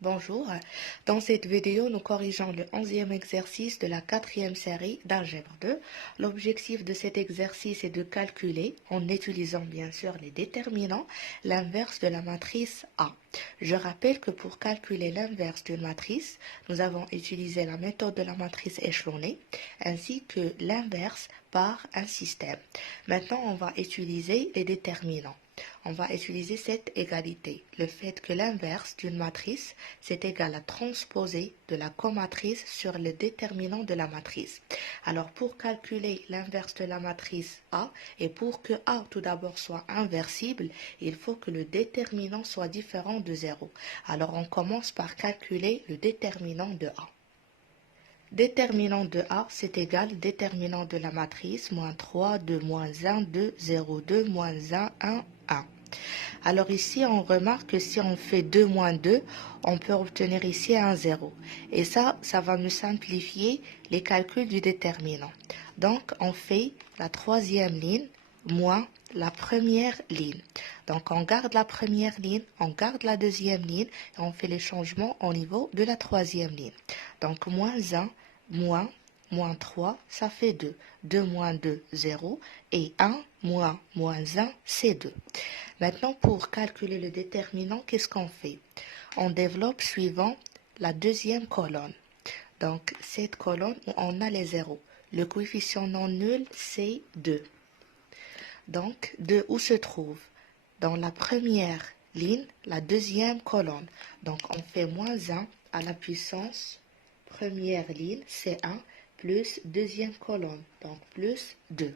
Bonjour, dans cette vidéo, nous corrigeons le 11e exercice de la quatrième série d'Algèbre 2. L'objectif de cet exercice est de calculer, en utilisant bien sûr les déterminants, l'inverse de la matrice A. Je rappelle que pour calculer l'inverse d'une matrice, nous avons utilisé la méthode de la matrice échelonnée, ainsi que l'inverse par un système. Maintenant, on va utiliser les déterminants. On va utiliser cette égalité. Le fait que l'inverse d'une matrice, c'est égal à transposer de la comatrice sur le déterminant de la matrice. Alors, pour calculer l'inverse de la matrice A, et pour que A tout d'abord soit inversible, il faut que le déterminant soit différent de 0. Alors, on commence par calculer le déterminant de A. Déterminant de A, c'est égal déterminant de la matrice, moins 3, 2, moins 1, 2, 0, 2, moins 1, 1, 1. Alors ici, on remarque que si on fait 2 moins 2, on peut obtenir ici un 0. Et ça va nous simplifier les calculs du déterminant. Donc, on fait la troisième ligne moins la première ligne. Donc, on garde la première ligne, on garde la deuxième ligne et on fait les changements au niveau de la troisième ligne. Donc, moins 1, moins 3, ça fait 2. 2 moins 2, 0. Et 1 moins 1, c'est 2. Maintenant, pour calculer le déterminant, qu'est-ce qu'on fait? On développe suivant la deuxième colonne. Donc, cette colonne où on a les zéros. Le coefficient non nul, c'est 2. Donc, 2 où se trouve? Dans la première ligne, la deuxième colonne. Donc, on fait moins 1 à la puissance première ligne, c'est 1, plus deuxième colonne, donc plus 2.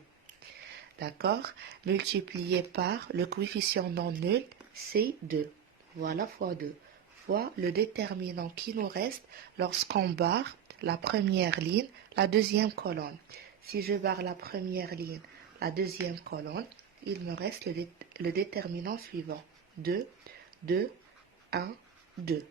D'accord? Multiplié par le coefficient non nul, c'est 2. Voilà fois 2. Fois le déterminant qui nous reste lorsqu'on barre la première ligne, la deuxième colonne. Si je barre la première ligne, la deuxième colonne, il me reste le déterminant suivant. 2, 2, 1, 2.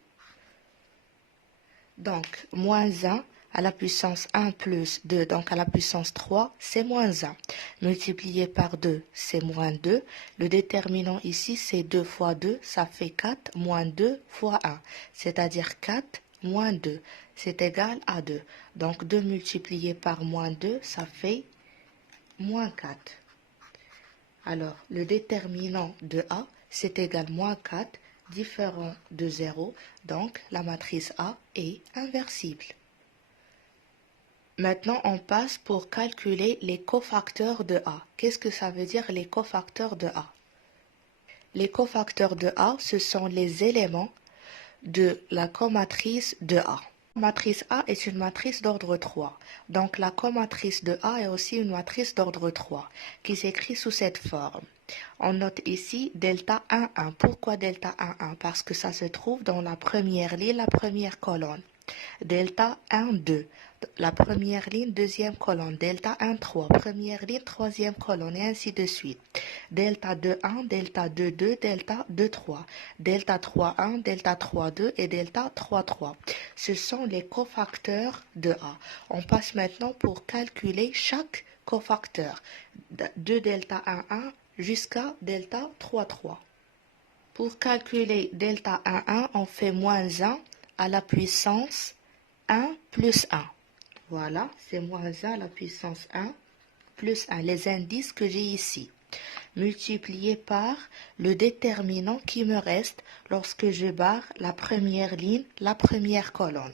Donc, moins 1 à la puissance 1 plus 2, donc à la puissance 3, c'est moins 1. Multiplié par 2, c'est moins 2. Le déterminant ici, c'est 2 fois 2, ça fait 4, moins 2 fois 1, c'est-à-dire 4 moins 2, c'est égal à 2. Donc, 2 multiplié par moins 2, ça fait moins 4. Alors, le déterminant de A, c'est égal à moins 4, différent de 0, donc la matrice A est inversible. Maintenant, on passe pour calculer les cofacteurs de A. Qu'est-ce que ça veut dire les cofacteurs de A? Les cofacteurs de A, ce sont les éléments de la comatrice de A. La matrice A est une matrice d'ordre 3. Donc la comatrice de A est aussi une matrice d'ordre 3 qui s'écrit sous cette forme. On note ici delta 1, 1. Pourquoi delta 1, 1? Parce que ça se trouve dans la première ligne, la première colonne. Delta 1, 2. La première ligne, deuxième colonne. Delta 1, 3. Première ligne, troisième colonne, et ainsi de suite. Delta 2, 1, delta 2, 2, delta 2, 3. Delta 3, 1, delta 3, 2 et delta 3, 3. Ce sont les cofacteurs de A. On passe maintenant pour calculer chaque cofacteur. De delta 1, 1 jusqu'à delta 3, 3. Pour calculer delta 1, 1, on fait moins 1 à la puissance 1 plus 1. Voilà, c'est moins 1 à la puissance 1 plus 1, les indices que j'ai ici, multiplié par le déterminant qui me reste lorsque je barre la première ligne, la première colonne.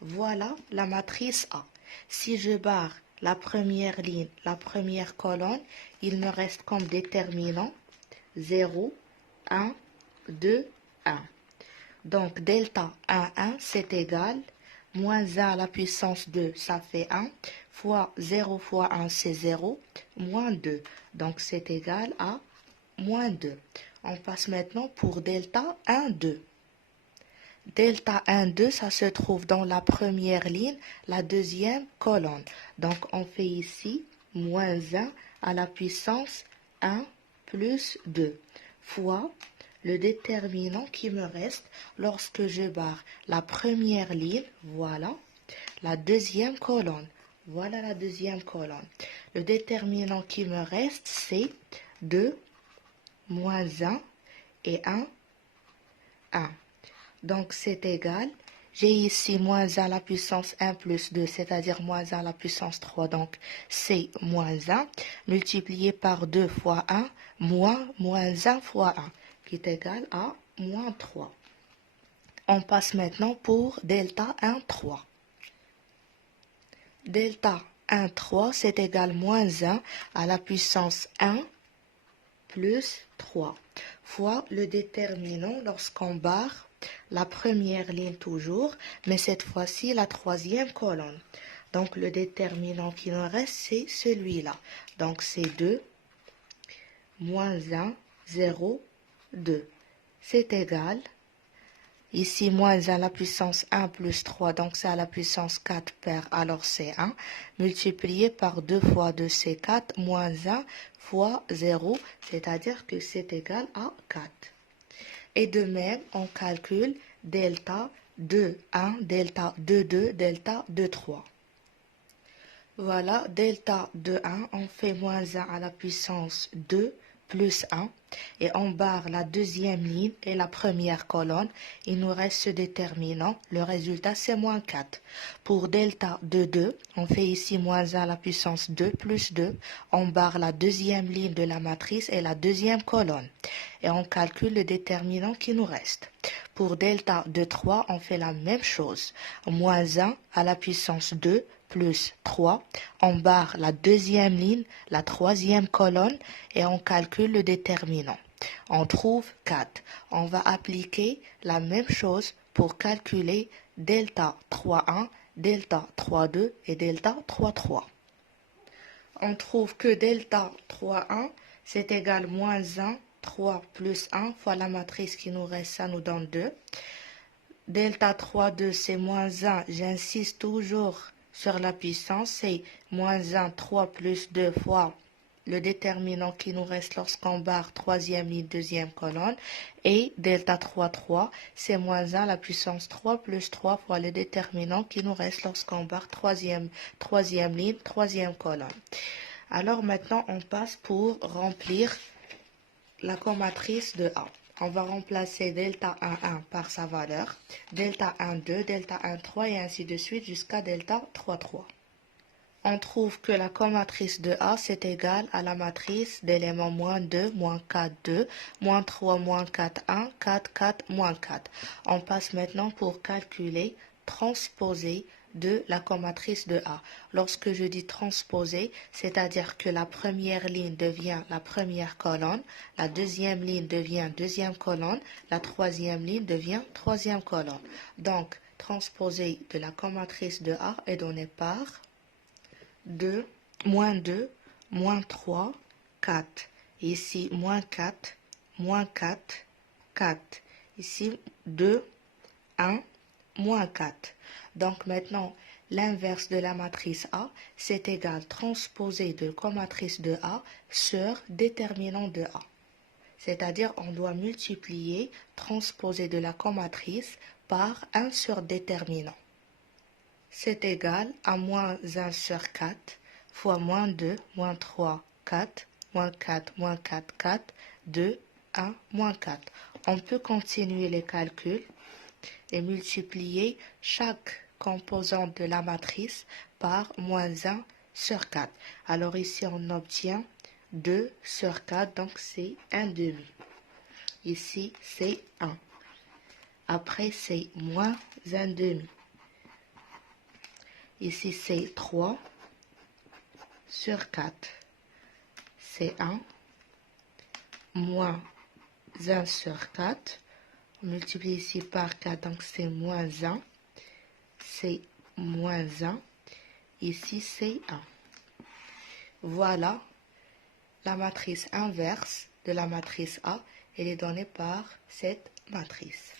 Voilà la matrice A. Si je barre la première ligne, la première colonne, il me reste comme déterminant 0, 1, 2, 1. Donc, delta 1, 1, c'est égal, moins 1 à la puissance 2, ça fait 1, fois 0 fois 1, c'est 0, moins 2. Donc, c'est égal à moins 2. On passe maintenant pour delta 1, 2. Delta 1, 2, ça se trouve dans la première ligne, la deuxième colonne. Donc, on fait ici moins 1 à la puissance 1 plus 2 fois le déterminant qui me reste lorsque je barre la première ligne, voilà, la deuxième colonne. Voilà la deuxième colonne. Le déterminant qui me reste, c'est 2, moins 1 et 1, 1. Donc, c'est égal. J'ai ici moins 1 à la puissance 1 plus 2, c'est-à-dire moins 1 à la puissance 3. Donc, c'est moins 1 multiplié par 2 fois 1, moins 1 fois 1, qui est égal à moins 3. On passe maintenant pour delta 1, 3. Delta 1, 3, c'est égal moins 1 à la puissance 1 plus 3 fois le déterminant lorsqu'on barre la première ligne toujours, mais cette fois-ci la troisième colonne. Donc le déterminant qui nous reste, c'est celui-là. Donc c'est 2, moins 1, 0, 2. C'est égal. Ici, moins 1 à la puissance 1 plus 3, donc c'est à la puissance 4 paire, alors c'est 1, multiplié par 2 fois 2, c'est 4, moins 1 fois 0, c'est-à-dire que c'est égal à 4. Et de même, on calcule delta 2, 1, delta 2, 2, delta 2, 3. Voilà, delta de 1, on fait moins 1 à la puissance 2 plus 1 et on barre la deuxième ligne et la première colonne. Il nous reste ce déterminant. Le résultat, c'est moins 4. Pour delta de 2, on fait ici moins 1 à la puissance 2 plus 2. On barre la deuxième ligne de la matrice et la deuxième colonne. Et on calcule le déterminant qui nous reste. Pour delta de 3, on fait la même chose. Moins 1 à la puissance 2 plus 3, on barre la deuxième ligne, la troisième colonne et on calcule le déterminant. On trouve 4. On va appliquer la même chose pour calculer delta 3,1, delta 3,2 et delta 3,3. On trouve que delta 3,1 c'est égal moins 1, 3 plus 1 fois la matrice qui nous reste, ça nous donne 2. Delta 3,2 c'est moins 1, j'insiste toujours sur la puissance, c'est moins 1, 3 plus 2 fois le déterminant qui nous reste lorsqu'on barre troisième ligne, deuxième colonne. Et delta 3,3, c'est moins 1 la puissance 3 plus 3 fois le déterminant qui nous reste lorsqu'on barre troisième ligne, troisième colonne. Alors maintenant, on passe pour remplir la comatrice de A. On va remplacer delta 1,1 par sa valeur, delta 1,2, delta 1,3 et ainsi de suite jusqu'à delta 3,3. On trouve que la comatrice de A c'est égal à la matrice d'éléments moins 2, moins 4, 2, moins 3, moins 4, 1, 4, 4, moins 4. On passe maintenant pour calculer, transposer de la comatrice de A. Lorsque je dis transposer, c'est-à-dire que la première ligne devient la première colonne, la deuxième ligne devient deuxième colonne, la troisième ligne devient troisième colonne. Donc, transposer de la comatrice de A est donné par 2, moins 3, 4. Ici, moins 4, 4. Ici, 2, 1, moins 4. Donc maintenant, l'inverse de la matrice A, c'est égal transposé de comatrice de A sur déterminant de A. C'est-à-dire, on doit multiplier transposé de la comatrice par 1 sur déterminant. C'est égal à moins 1 sur 4 fois moins 2, moins 3, 4, moins 4, moins 4, 4, 2, 1, moins 4. On peut continuer les calculs et multiplier chaque composante de la matrice par moins 1 sur 4. Alors ici, on obtient 2 sur 4, donc c'est 1 demi. Ici, c'est 1. Après, c'est moins 1 demi. Ici, c'est 3 sur 4. C'est 1 moins 1 sur 4. On multiplie ici par 4, donc c'est moins 1. C'est moins 1. Ici, c'est 1. Voilà la matrice inverse de la matrice A. Elle est donnée par cette matrice.